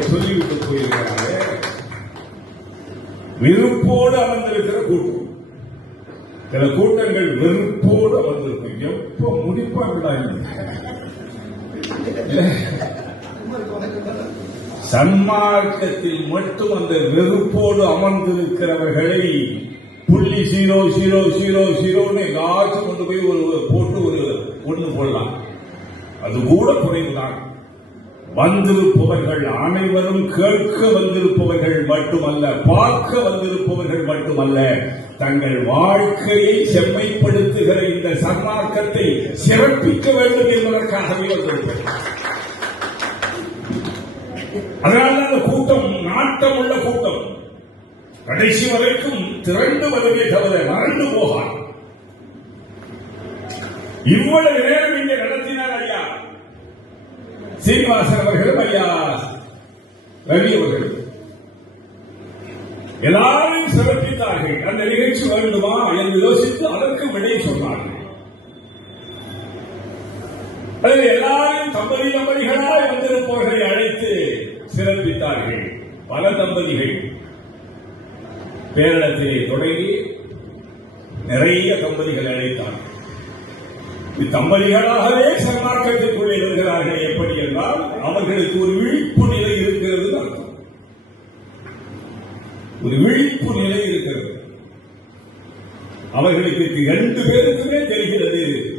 சொல்லிவிட்டு போயிருக்கிறாங்க. விருப்போடு அமர்ந்திருக்கிற கூட்டம். சில கூட்டங்கள் வெறுப்போடு அமர்ந்திருக்கும். எப்ப முடிப்பாங்களா சன்மார்க்கத்தில் மட்டும் அந்த வெறுப்போடு அமர்ந்திருக்கிறவர்களை புள்ளி ஜீரோ ஜீரோ ஜீரோ ஜீரோன்னு எங்காச்சும் கொண்டு போய் ஒரு போட்டு ஒரு ஒண்ணு போடலாம். அது கூட குறைவுதான் வந்திருப்பவர்கள் அனைவரும் கேட்க வந்திருப்பவர்கள் மட்டுமல்ல பார்க்க வந்திருப்பவர்கள் மட்டுமல்ல தங்கள் வாழ்க்கையை செம்மைப்படுத்துகிற இந்த சன்மார்க்கத்தை சிறப்பிக்க வேண்டும் என்பதற்காகவே வந்திருக்கிறார் அதனால அந்த கூட்டம் நாட்டம் உள்ள கூட்டம் கடைசி வரைக்கும் திரண்டு வருவே தவிர மறந்து போகார் இவ்வளவு நேரம் இங்கே நடத்தினார் ஐயா. சீனிவாசன் அவர்களும் ஐயா ரவி அவர்கள் எல்லாரையும் சிறப்பித்தார்கள் அந்த நிகழ்ச்சி வேண்டுமா என்று யோசித்து அதற்கு விடை சொன்னார்கள். அதில் எல்லாரையும் தம்பதி தம்பதிகளாய் வந்திருப்பவர்களை அழைத்து சிறப்பித்தார்கள். பல தம்பதிகள். பேரிடத்திலே தொடங்கி நிறைய தம்பதிகள் அழைத்தார்கள். தம்பதிகளாகவே சன்மார்க்கத்திற்குள்ளே அவர்களுக்கு இரண்டு பேருக்குமே தெரிகிறது.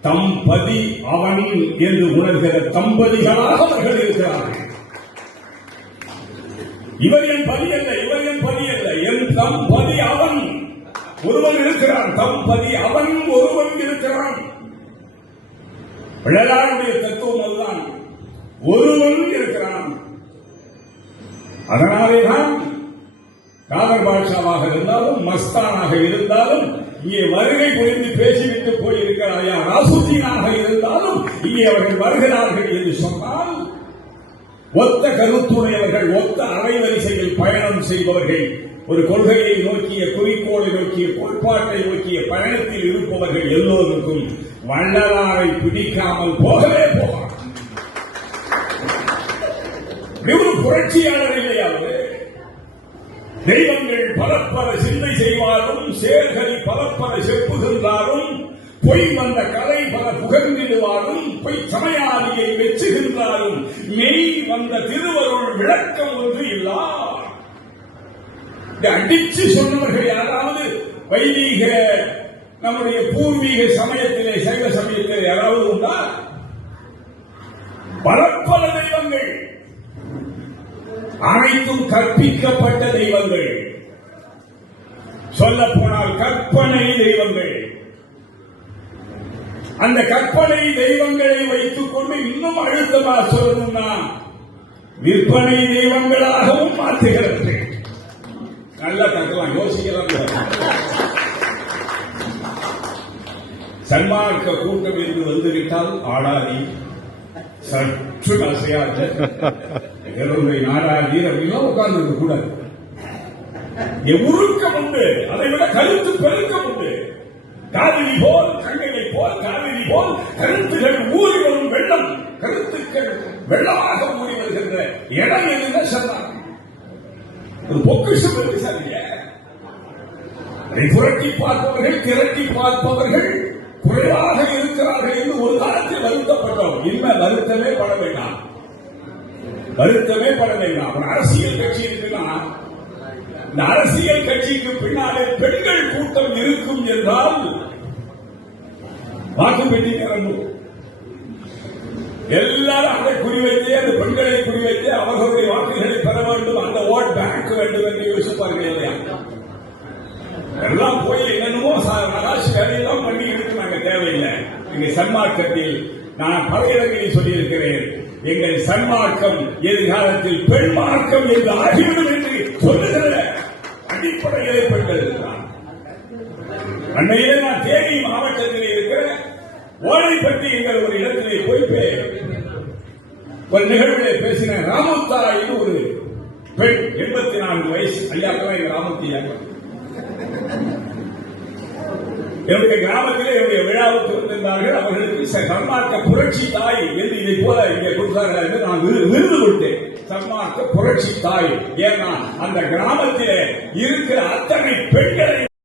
தம்பதி அவன் என்று உணர்கிற தம்பதிகளாக அவர்கள் இருக்கிறார்கள். இவர் என் பதி அல்ல இவர் என் பதி அல்ல என் தம்பதி அவன். ஒருவன் இருக்கிறான் தம்பதி அவன் ஒருவன் இருக்கிறான். பிள்ளையாருடைய தத்துவம் அதுதான். ஒருவன் இருக்கிறான். அதனாலேதான் காதர் பாட்சாவாக இருந்தாலும் மஸ்தானாக இருந்தாலும் இங்கே வருகை புரிந்து பேசிவிட்டு போயிருக்கிறாயா ராசுத்தீனாக இருந்தாலும் இங்கே அவர்கள் வருகிறார்கள் என்று சொன்னால் ஒத்த கருத்துடையவர்கள் ஒத்த அலைவரிசையில் பயணம் செய்பவர்கள் ஒரு கொள்கையை நோக்கிய குறிக்கோளை நோக்கிய கோட்பாட்டை நோக்கிய பயணத்தில் இருப்பவர்கள் எல்லோருக்கும் வள்ளலாரை பிடிக்காமல் போகவே போகலாம். புரட்சியாளர் இல்லையா அவரு? தெய்வங்கள் பலப்பல சிந்தை செய்வாரும் சேர்கரி பலப்பல செப்புகின்றாரும் பொய் வந்த கலை பல புகழ்ந்திடுவாரும் பொய் சமயாதியை வெச்சுகின்றாரும் மெய் வந்த திருவருள் விளக்கம் ஒன்று இல்லா. அடிச்சு சொன்னவர்கள் யாராவது வைதீக நம்முடைய பூர்வீக சமயத்திலே சைவ சமயத்திலே யாராவது உண்டா? பலப்பல தெய்வங்கள். அனைத்தும் கற்பிக்கப்பட்ட தெய்வங்கள். சொல்ல போனால் கற்பனை தெய்வங்கள். அந்த கற்பனை தெய்வங்களை வைத்துக் கொண்டு இன்னும் அழுத்தமா சொல்லணும்னா விற்பனை தெய்வங்களாகவும் மாற்றுகிறது. நல்லா கற்கலாம் யோசிக்கலாம். சன்மார்க்க கூட்டம் என்று வந்துவிட்டால் ஆடாதி சற்று அசையாத எருமை நாடாதீர் அப்படின்னா உட்கார்ந்து கூடாது. உருக்கம் உண்டு அதை விட கருத்து பெருக்கம் உண்டு காவிரி போல் கங்கையை போல் காவிரி போல் கருத்துகள் ஊறி வரும் வெள்ளம் கருத்துக்கள் வெள்ளமாக ஊறி வருகின்ற இடம் என்ன சொன்னார் ஒரு பொக்கிஷம் இருக்கு சரிங்க அதை புரட்டி பார்ப்பவர்கள் திரட்டி பார்ப்பவர்கள் குறைவாக இருக்கிறார்கள் என்று ஒரு காலத்தில் வருத்தப்பட்டோம். இனிமே வருத்தமே பட வேண்டாம். வருத்தமே பட வேண்டாம் ஒரு அரசியல் கட்சி இருக்குன்னா இந்த அரசியல் கட்சிக்கு பின்னாலே பெண்கள் கூட்டம் இருக்கும் என்றால் வாக்கு பெட்டி நிரம்பும் எல்லாரும் அதை குறிவைத்து அந்த பெண்களை குறிவைத்து அவர்களுடைய வாக்குகளை பெற வேண்டும். அந்த ஓட் பேங்க் வேண்டும் என்று யோசிப்பார்கள் இல்லையா? எல்லாம் போய் என்னென்னமோ நகாஷ் வேலையெல்லாம் பண்ணி எடுத்து நாங்க தேவையில்லை. எங்க சன்மார்க்கத்தில் நான் பல இடங்களில் சொல்லியிருக்கிறேன். எங்கள் சன்மார்க்கம் எதிர்காலத்தில் பெண் மார்க்கம் என்று ஆகிவிடும் என்று சொல்லுகிற அடிப்படையிலே பெண்கள் அன்னையே நான் தேனி மாவட்டத்தில் இருக்கிற பற்றி எங்கள் ஒரு இடத்திலே போய் ஒரு நிகழ்விலே பேசின ராமுத்தாயின்னு ஒரு பெண் எண்பத்தி நான்கு வயசு ஐயாக்கெல்லாம் எங்க ராமத்தியா என்னுடைய கிராமத்திலே என்னுடைய விழாவுக்கு வந்திருந்தார்கள் அவர்களுக்கு ச- சன்மார்க்க புரட்சி தாய் என்று இதை போல இங்கே கொடுத்தார்கள் என்று நான் விரு- விருது கொடுத்தேன் சன்மார்க்க புரட்சி தாய். ஏன்னா அந்த கிராமத்திலே இருக்கிற அத்தனை பெண்களை